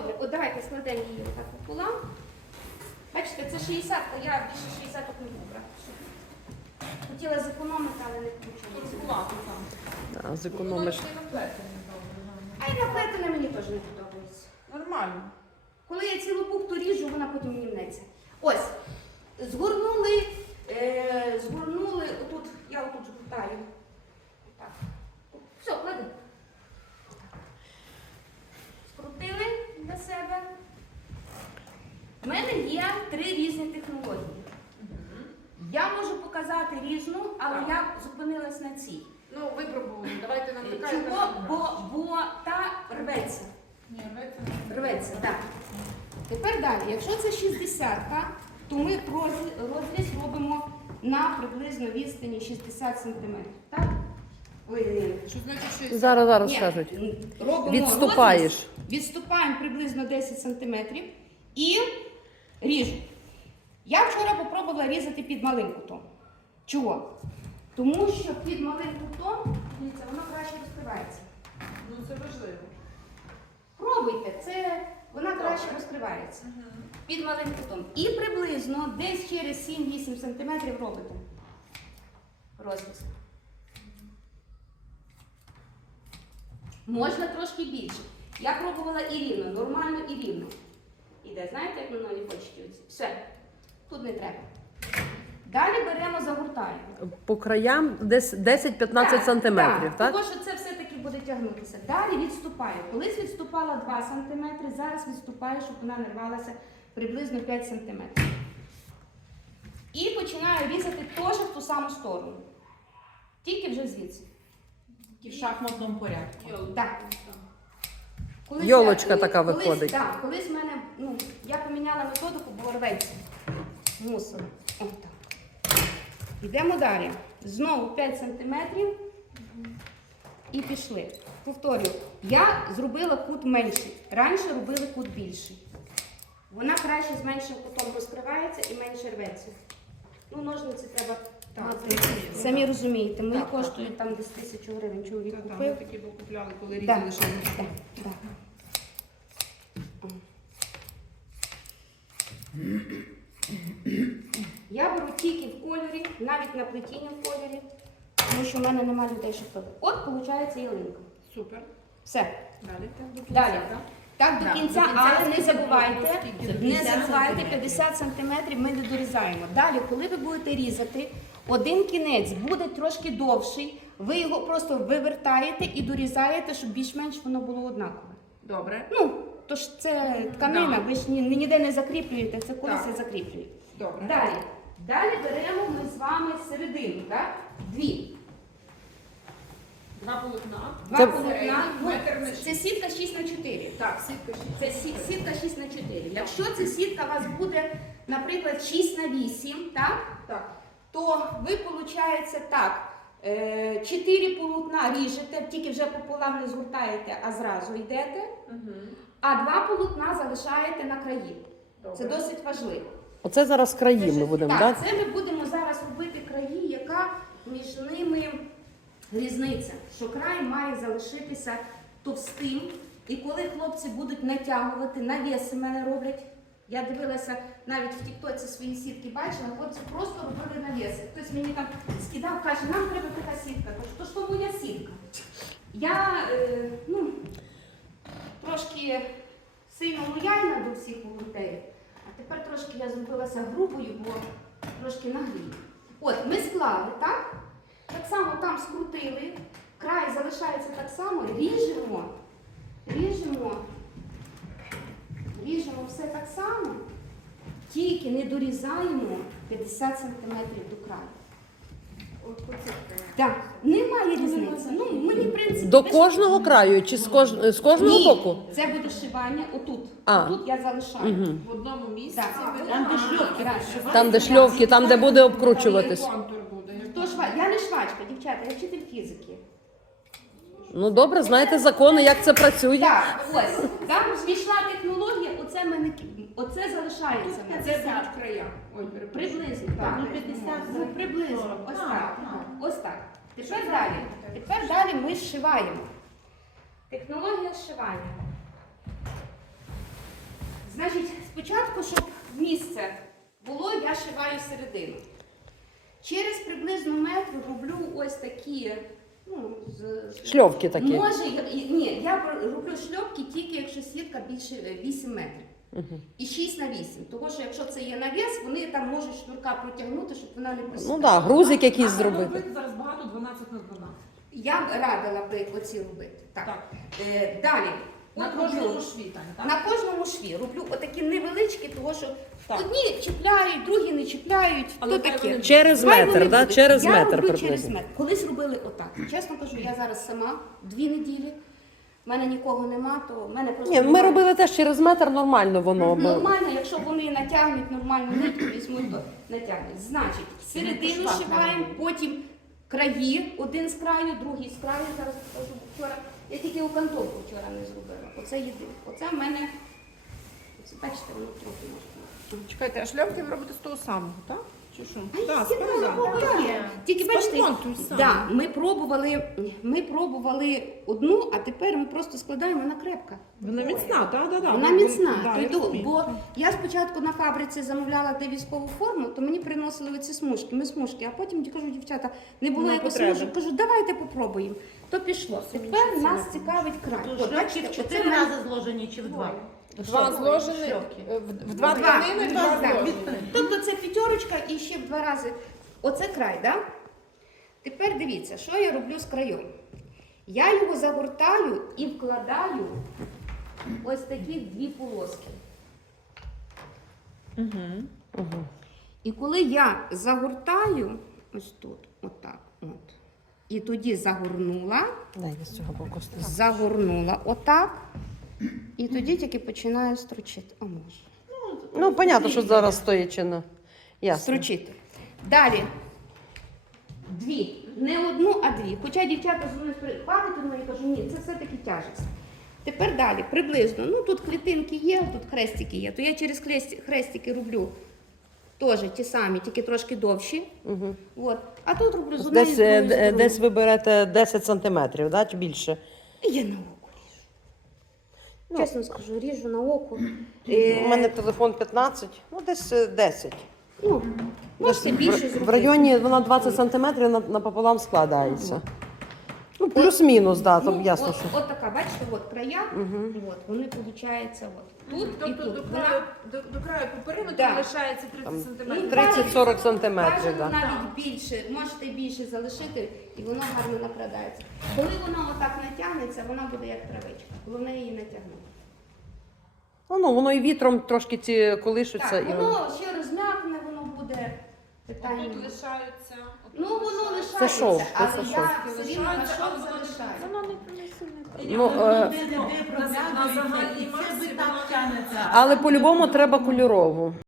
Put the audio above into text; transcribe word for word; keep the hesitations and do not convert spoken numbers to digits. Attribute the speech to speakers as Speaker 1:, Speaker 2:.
Speaker 1: Добре, от давайте складемо її так пополам. Бачите, це шістдесят, а я більше шістдесят не буду брати. Хотіла зекономити, але не вийшло.
Speaker 2: Да, зекономиш.
Speaker 1: А і наплетене мені теж не подобається.
Speaker 3: Нормально.
Speaker 1: Коли я цілу бухту ріжу, вона потім мені мнеться. Ось, згорнули, е, згорнули, отут, я отут згортаю. Так. Все, клади. Скрутили для себе. У мене є три різні технології. Я можу показати різну, але
Speaker 3: Так.
Speaker 1: я зупинилась на цій.
Speaker 3: Ну, випробуємо. Давайте нам така.
Speaker 1: Чого?
Speaker 3: яка
Speaker 1: Бо,
Speaker 3: краще.
Speaker 1: бо та рветься.
Speaker 3: Ні, рветься.
Speaker 1: Рветься, так. Тепер далі. Якщо це шістдесятка, то ми роз- розріз робимо на приблизно відстані шістдесят сантиметрів. Так? Ой,
Speaker 3: Що значить шістдесят?
Speaker 2: Зараз, зараз
Speaker 1: ні,
Speaker 2: скажуть.
Speaker 1: робимо
Speaker 2: Відступаєш.
Speaker 1: розріз, відступаємо приблизно десять сантиметрів і ріжу. Я вчора попробувала різати під малим кутом. Чого? Тому що під малим кутом, дивіться, воно краще розкривається.
Speaker 3: Ну, це важливо.
Speaker 1: Пробуйте, це вона
Speaker 3: Добре.
Speaker 1: краще розкривається. Під малим кутом. І приблизно десь через сім-вісім сантиметрів робите розріз. Можна трошки більше. Я пробувала і рівно, нормально і рівно. Іде, знаєте, як на нові почті оці? Все, тут не треба. Далі беремо, загортаємо.
Speaker 2: По краям десь десять-п'ятнадцять сантиметрів, так?
Speaker 1: Тому що це все-таки буде тягнутися. Далі відступаю. Колись відступала два сантиметри, зараз відступаю, щоб вона не рвалася приблизно п'ять сантиметрів. І починаю різати теж в ту саму сторону. Тільки вже звідси.
Speaker 3: І в шахматному порядку.
Speaker 1: Так. Колись
Speaker 2: Йолочка
Speaker 1: я-
Speaker 2: така
Speaker 1: колись,
Speaker 2: виходить.
Speaker 1: Так, колись в мене, ну, я поміняла методику, бо рветься. Мусила. Ось так. Йдемо далі. Знову п'ять сантиметрів і пішли. Повторюю, я зробила кут менший. Раніше робили кут більший. Вона краще з меншим кутом розкривається і менше рветься. Ну, ножниці треба мати. Самі розумієте, мої
Speaker 3: Так, так.
Speaker 1: коштують там десь тисячу гривень, чоловік
Speaker 3: Та, та, ми
Speaker 1: купив.
Speaker 3: такі бо купляли, коли
Speaker 1: Так,
Speaker 3: різали ще.
Speaker 1: так, так. Я беру тільки в кольорі, навіть на плетіння в кольорі, тому що в мене немає людей, що пили. От, виходить, ялинка.
Speaker 3: Супер.
Speaker 1: Все.
Speaker 3: Далі. Так, до кінця,
Speaker 1: Далі.
Speaker 3: так?
Speaker 1: Так, до
Speaker 3: Так,
Speaker 1: кінця,
Speaker 3: до кінця
Speaker 1: але не
Speaker 3: скільки
Speaker 1: забувайте,
Speaker 3: було? Скільки?
Speaker 1: не
Speaker 3: п'ятдесят
Speaker 1: забувайте,
Speaker 3: сантиметрів.
Speaker 1: п'ятдесят сантиметрів ми не дорізаємо. Далі, коли ви будете різати, один кінець буде трошки довший, ви його просто вивертаєте і дорізаєте, щоб більш-менш воно було однакове.
Speaker 3: Добре.
Speaker 1: Ну, то ж це тканина,
Speaker 3: Да.
Speaker 1: ви ж ні- ніде не закріплюєте, це колись
Speaker 3: Так.
Speaker 1: я закріплюю.
Speaker 3: Добре.
Speaker 1: Далі. Далі беремо ми з вами середину, так? Дві.
Speaker 3: Два полотна.
Speaker 1: Два
Speaker 2: Це-
Speaker 1: полотна. Ну,
Speaker 3: Метр на
Speaker 1: це
Speaker 3: шість.
Speaker 1: сітка шість на чотири.
Speaker 3: Так, сітка шість.
Speaker 1: Це сі- сітка шість на чотири. Якщо ця сітка у вас буде, наприклад, шість на вісім, так?
Speaker 3: Так.
Speaker 1: То ви, виходить, так, е, чотири полотна ріжете, тільки вже пополам не згортаєте, а зразу йдете,
Speaker 3: Угу.
Speaker 1: а два полотна залишаєте на краї. Це
Speaker 3: Добре.
Speaker 1: досить важливо.
Speaker 2: Оце зараз краї ми будемо,
Speaker 1: Так,
Speaker 2: так?
Speaker 1: це ми будемо зараз робити краї, яка між ними різниця, що край має залишитися товстим. І коли хлопці будуть натягувати, навіси мене роблять. Я дивилася навіть в тіктоці свої сітки, бачила, хлопці просто робили навіси. Хтось мені там скидав, каже, нам треба така сітка. Кажу, то ж то моя сітка. Я е, ну, трошки сильно лояльна до всіх волонтерів, а тепер трошки я зробилася грубою, бо трошки нагрію. От, ми склали, так? Так само там скрутили, край залишається так само, ріжемо, ріжемо, ріжемо все так само, тільки не дорізаємо п'ятдесят сантиметрів до краю.
Speaker 3: От оце таке.
Speaker 1: Так, немає різниці. Ну, мені, в принципі,
Speaker 2: До
Speaker 1: ви-
Speaker 2: кожного краю чи з, кож... з кожного
Speaker 1: Ні,
Speaker 2: боку?
Speaker 1: це буде шивання отут.
Speaker 2: А.
Speaker 1: Отут я залишаю.
Speaker 2: Угу.
Speaker 3: В одному місці.
Speaker 1: Так.
Speaker 3: ви-
Speaker 1: Там, де
Speaker 3: А,
Speaker 1: шльопки,
Speaker 3: так,
Speaker 1: так.
Speaker 2: Там, де шльовки, там, де буде обкручуватись.
Speaker 3: Там є контур буде. як-
Speaker 1: Хто шва... Я не швачка, дівчата, я вчитель фізики.
Speaker 2: Ну добре, знаєте закони, як це працює.
Speaker 1: Так, ось. Там пішла технологія, оце, мене... оце залишається. в
Speaker 3: Це
Speaker 1: нас.
Speaker 3: будуть края. Ой, перепрошую.
Speaker 1: Приблизно, так.
Speaker 3: Ну, п'ятдесят.
Speaker 1: Ну, приблизно. Ось
Speaker 3: А,
Speaker 1: так.
Speaker 3: а.
Speaker 1: Ось так. Тепер далі. Тепер далі ми зшиваємо. Технологія зшивання. Значить, спочатку, щоб місце було, я шиваю середину. Через приблизно метр роблю ось такі, ну, з...
Speaker 2: Шльовки такі.
Speaker 1: Може, я- і- ні, я роблю шльопки тільки якщо сітка більше е, вісім метрів.
Speaker 2: Угу.
Speaker 1: І шість на вісім. Тому що якщо це є навіс, вони там можуть шнурка протягнути, щоб вона не просідала.
Speaker 2: Ну так, да, грузик якийсь
Speaker 3: А треба
Speaker 2: зробити.
Speaker 3: робити зараз багато дванадцять на дванадцять.
Speaker 1: Я б радила би оці робити. Так.
Speaker 3: Так.
Speaker 1: Е, далі.
Speaker 3: На
Speaker 1: От
Speaker 3: кожному
Speaker 1: роблю-
Speaker 3: шві, Тань, так?
Speaker 1: На кожному шві роблю отакі невеличкі, тому що
Speaker 3: Так.
Speaker 1: одні чіпляють, другі не чіпляють.
Speaker 3: Але
Speaker 1: то
Speaker 3: хай
Speaker 1: таке.
Speaker 3: вони-
Speaker 2: Через
Speaker 1: Хай
Speaker 2: метр,
Speaker 1: вони
Speaker 2: да?
Speaker 1: будуть.
Speaker 2: Через
Speaker 1: я
Speaker 2: метр
Speaker 1: роблю через
Speaker 2: приблизно.
Speaker 1: метр. Колись робили отак. Чесно кажу, я зараз сама дві неділі. В мене нікого нема, то в мене просто
Speaker 2: Ні, ми
Speaker 1: немає.
Speaker 2: робили теж через метр, нормально воно. бо-
Speaker 1: Нормально, якщо вони натягнуть нормальну нитку, візьмуть, то натягнуть. Значить, середину
Speaker 3: швах
Speaker 1: шиваємо,
Speaker 3: наводимо.
Speaker 1: потім краї, один з краю, другий з краю. Зараз покажу. Вчора я тільки окантовку вчора не зробила. Оце єдине. Оце в мене, оце, бачите, воно трохи може.
Speaker 3: Чекайте, а шльопки ви робите з того самого, так? Чи що?
Speaker 1: А
Speaker 3: Так,
Speaker 1: всі однакові є. Тільки бачите,
Speaker 3: Спанбон той самий.
Speaker 1: да, ми пробували, ми пробували одну, а тепер ми просто складаємо, вона крепка.
Speaker 3: Вона міцна, так, так, так.
Speaker 1: Вона міцна.
Speaker 3: Да,
Speaker 1: То
Speaker 3: я
Speaker 1: й до-
Speaker 3: розумію.
Speaker 1: бо я спочатку на фабриці замовляла де військову форму, то мені приносили оці смужки, ми смужки, а потім кажу, дівчата, не було
Speaker 3: Нема
Speaker 1: якось
Speaker 3: потреби.
Speaker 1: смужок, кажу, давайте попробуємо. То пішло. Тепер нас цікавить край. От,
Speaker 4: Шльопки
Speaker 1: бачите,
Speaker 4: в
Speaker 1: оце
Speaker 4: чотири
Speaker 1: в мене-
Speaker 4: рази зложені чи в два?
Speaker 3: Два зложені,
Speaker 4: Шльопки.
Speaker 3: е, в в два
Speaker 1: Два.
Speaker 3: тканини,
Speaker 1: Два,
Speaker 3: два
Speaker 1: так.
Speaker 3: зложені.
Speaker 1: Тобто це п'ятерочка і ще в два рази. Оце край, так? Да? Тепер дивіться, що я роблю з краєм. Я його загортаю і вкладаю ось такі дві полоски.
Speaker 2: Угу.
Speaker 1: І коли я загортаю, ось тут, отак, от, і тоді загорнула,
Speaker 2: Дай я з цього боку стою.
Speaker 1: загорнула отак, і тоді тільки починаю строчити. А може.
Speaker 2: Ну, понятно, що зараз стоячи. Ясно.
Speaker 1: Строчити. Далі. Дві. Не одну, а дві. Хоча дівчата зі мною падають, але я кажу, ні, це все-таки тяжесть. Тепер далі, приблизно. Ну, тут клітинки є, тут хрестики є. То я через хрести- хрестики роблю теж ті самі, тільки трошки довші.
Speaker 2: Угу.
Speaker 1: От. А тут роблю з однієї
Speaker 2: Десь, е,
Speaker 1: з
Speaker 2: д-
Speaker 1: другої
Speaker 2: десь
Speaker 1: сторони.
Speaker 2: ви берете десять сантиметрів, да, чи більше?
Speaker 1: Я на око ріжу.
Speaker 2: Ну.
Speaker 1: Чесно скажу, ріжу на око.
Speaker 2: У
Speaker 1: Е,
Speaker 2: мене телефон п'ятнадцять, ну десь е, десять.
Speaker 1: ну, можете
Speaker 2: Десь
Speaker 1: більше
Speaker 2: в,
Speaker 1: зробити.
Speaker 2: в районі вона двадцять сантиметрів на- напополам складається. Ну, плюс-мінус, да,
Speaker 1: Ну,
Speaker 2: там ясно,
Speaker 1: от,
Speaker 2: що.
Speaker 1: от така, бачите, от края,
Speaker 2: Мгм.
Speaker 1: от, вони виходять от тут і
Speaker 3: Тобто
Speaker 1: тут.
Speaker 3: до
Speaker 1: Вона-
Speaker 3: краю, до, до краю по периметру
Speaker 1: Да.
Speaker 3: лишається
Speaker 2: Там
Speaker 3: тридцять сантиметрів.
Speaker 2: тридцять-сорок сантиметрів,
Speaker 1: Бажано
Speaker 2: да.
Speaker 1: навіть більше, можете більше залишити, і воно гарно накрадається. Коли воно отак натягнеться, вона буде як травичка. Головне її натягнути.
Speaker 2: Ну, ну, воно і вітром трошки ці колишуться.
Speaker 1: Так,
Speaker 2: і воно...
Speaker 1: воно ще розм'якне, воно буде питання.
Speaker 3: Тут лишаються. отут
Speaker 1: Ну, воно
Speaker 3: лишаються.
Speaker 1: лишається,
Speaker 2: шов, це
Speaker 1: але
Speaker 2: шов.
Speaker 1: я все рівно на
Speaker 3: Лишається,
Speaker 1: шов
Speaker 3: але воно не-
Speaker 1: залишаю.
Speaker 3: Воно не принесене.
Speaker 2: Ну, е,
Speaker 4: Де, де, де
Speaker 3: на загальній
Speaker 4: проглядується, і
Speaker 3: масі
Speaker 4: це би
Speaker 3: воно-
Speaker 4: так тянеться.
Speaker 2: Але по-любому треба кольорову.